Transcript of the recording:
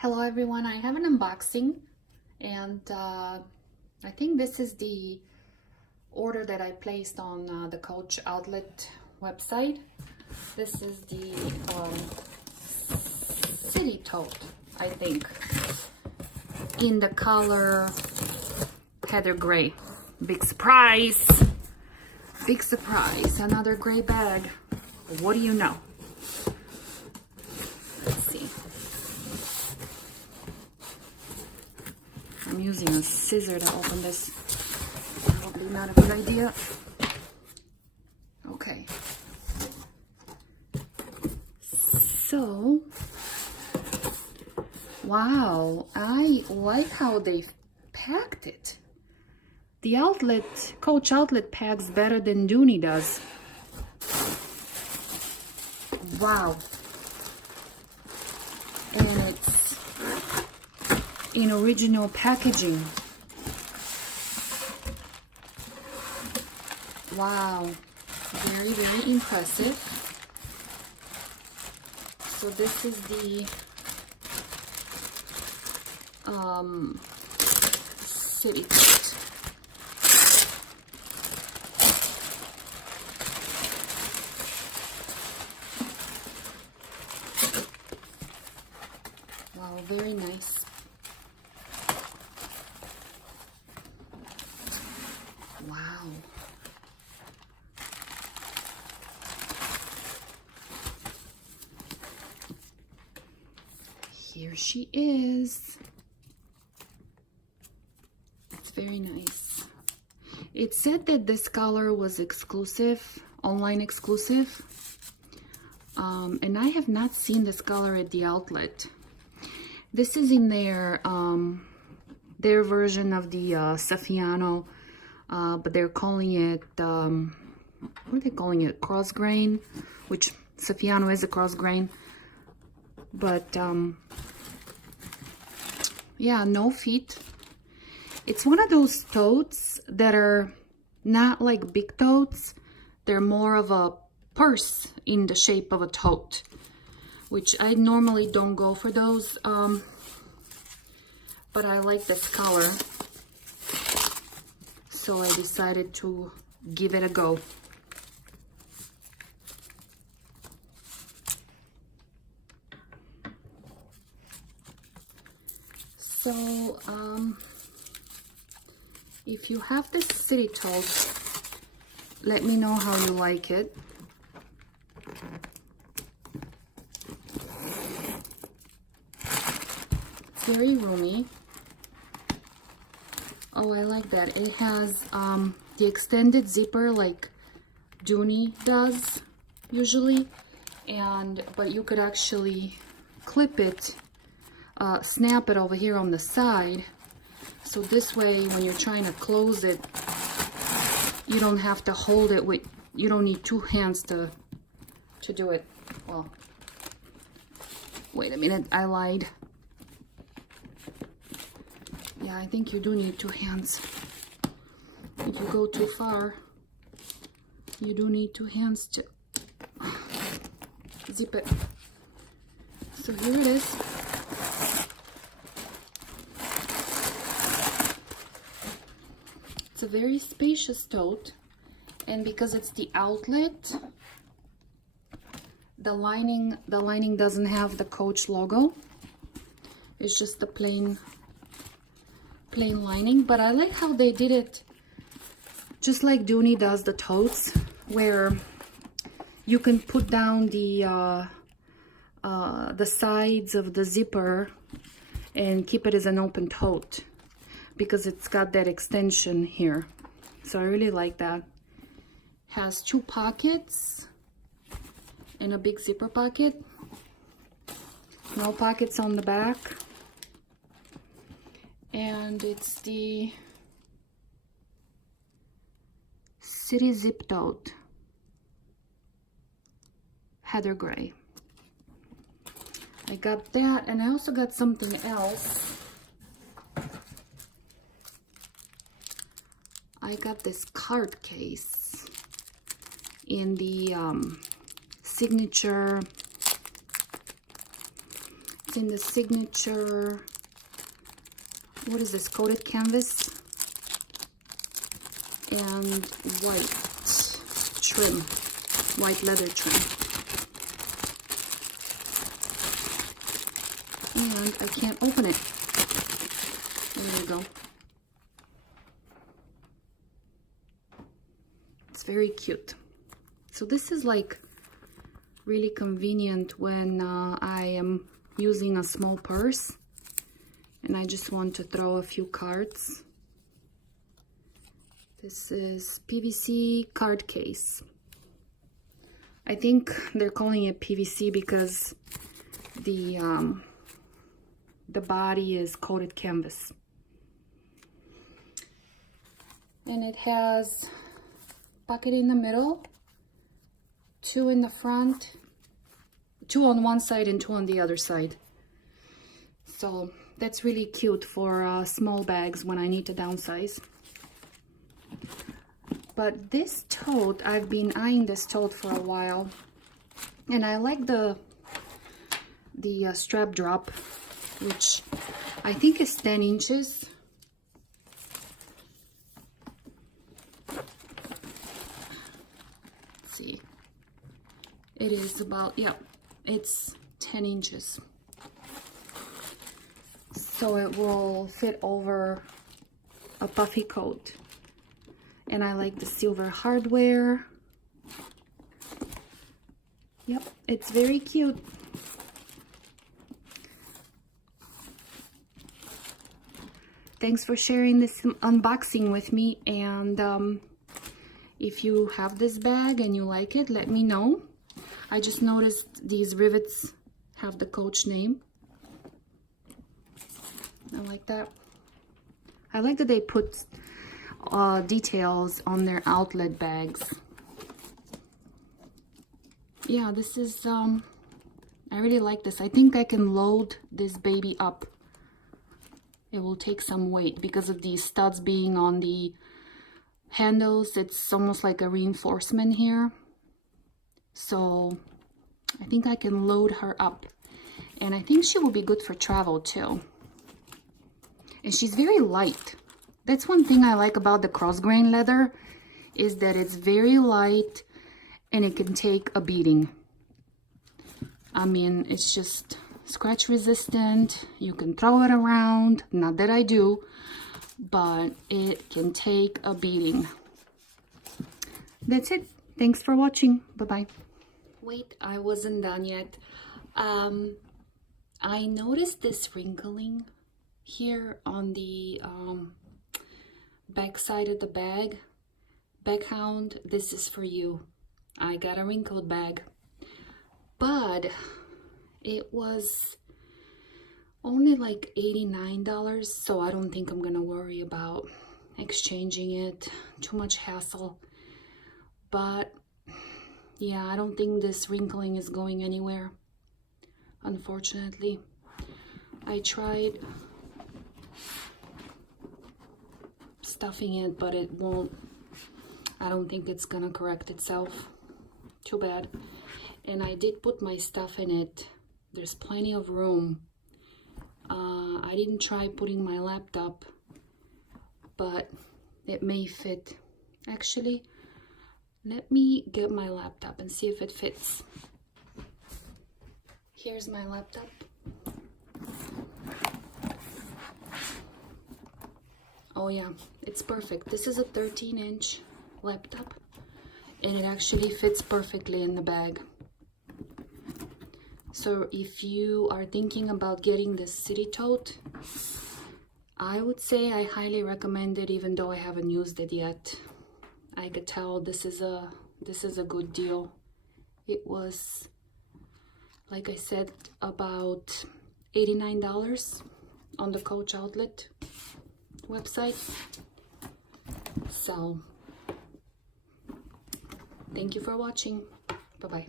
Hello everyone, I have an unboxing and I think this is the order that I placed on the Coach Outlet website. This is the City Tote, I think, in the color heather gray. Big surprise! Big surprise, another gray bag. What do you know? Let's see. I'm using a scissor to open this. Probably not a good idea. Okay. So, wow, I like how they packed it. The outlet, Coach Outlet packs better than Dooney does. Wow. And it's in original packaging. Wow, very, very impressive. So this is the City Tote. Wow, very nice. Wow. Here she is. It's very nice. It said that this color was exclusive, online exclusive. And I have not seen this color at the outlet. This is in their version of the Saffiano, but they're calling it, what are they calling it? Cross grain, which Saffiano is a cross grain. But yeah, no feet. It's one of those totes that are not like big totes. They're more of a purse in the shape of a tote, which I normally don't go for those, but I like this color, so I decided to give it a go. So, if you have this City Tote, let me know how you like it. Very roomy. Oh, I like that. It has the extended zipper like Dooney does usually, but you could actually clip it, snap it over here on the side, so this way when you're trying to close it, you don't have to hold it with, you don't need two hands to do it. Well, wait a minute, I lied. Yeah, I think you do need two hands. If you go too far, you do need two hands to zip it. So here it is. It's a very spacious tote, and because it's the outlet, the lining doesn't have the Coach logo. It's just the plain lining, but I like how they did it just like Dooney does the totes, where you can put down the sides of the zipper and keep it as an open tote, because it's got that extension here. So I really like that. Has two pockets and a big zipper pocket. No pockets on the back. And it's the City Zip Tote, heather gray. I got that, and I also got something else. I got this card case in the signature It's in the signature, what is this, coated canvas and white trim, white leather trim. And I can't open it. There we go. It's very cute. So this is like really convenient when I am using a small purse and I just want to throw a few cards. This is PVC Card Case. I think they're calling it PVC because the body is coated canvas. And it has pocket in the middle, 2 in the front, 2 on one side and 2 on the other side. So that's really cute for small bags when I need to downsize. But this tote, I've been eyeing this tote for a while, and I like the strap drop, which I think is 10 inches. Let's see. It is about, yeah, it's 10 inches. So it will fit over a puffy coat. And I like the silver hardware. Yep, it's very cute. Thanks for sharing this unboxing with me, and if you have this bag and you like it, let me know. I just noticed these rivets have the Coach name. I like that. I like that they put details on their outlet bags. Yeah, this is I really like this. I think I can load this baby up. It will take some weight because of these studs being on the handles. It's almost like a reinforcement here. So I think I can load her up. And I think she will be good for travel too. And she's very light. That's one thing I like about the cross grain leather, is that it's very light and it can take a beating. I mean, it's just scratch resistant. You can throw it around. Not that I do, but it can take a beating. That's it. Thanks for watching. Bye-bye. Wait, I wasn't done yet. I noticed this wrinkling here on the back side of the bag. Backhound, this is for you. I got a wrinkled bag, but it was only like $89, so I don't think I'm gonna worry about exchanging it. Too much hassle. But yeah, I don't think this wrinkling is going anywhere, unfortunately. I tried stuffing it, but it won't. I don't think it's gonna correct itself. Too bad. And I did put my stuff in it. There's plenty of room. I didn't try putting my laptop, but it may fit. Actually, let me get my laptop and see if it fits. Here's my laptop. Oh yeah, it's perfect. This is a 13-inch laptop, and it actually fits perfectly in the bag. So if you are thinking about getting this city tote, I would say I highly recommend it, even though I haven't used it yet. I could tell this is a good deal. It was, like I said, about $89 on the Coach outlet website. So thank you for watching. Bye-bye.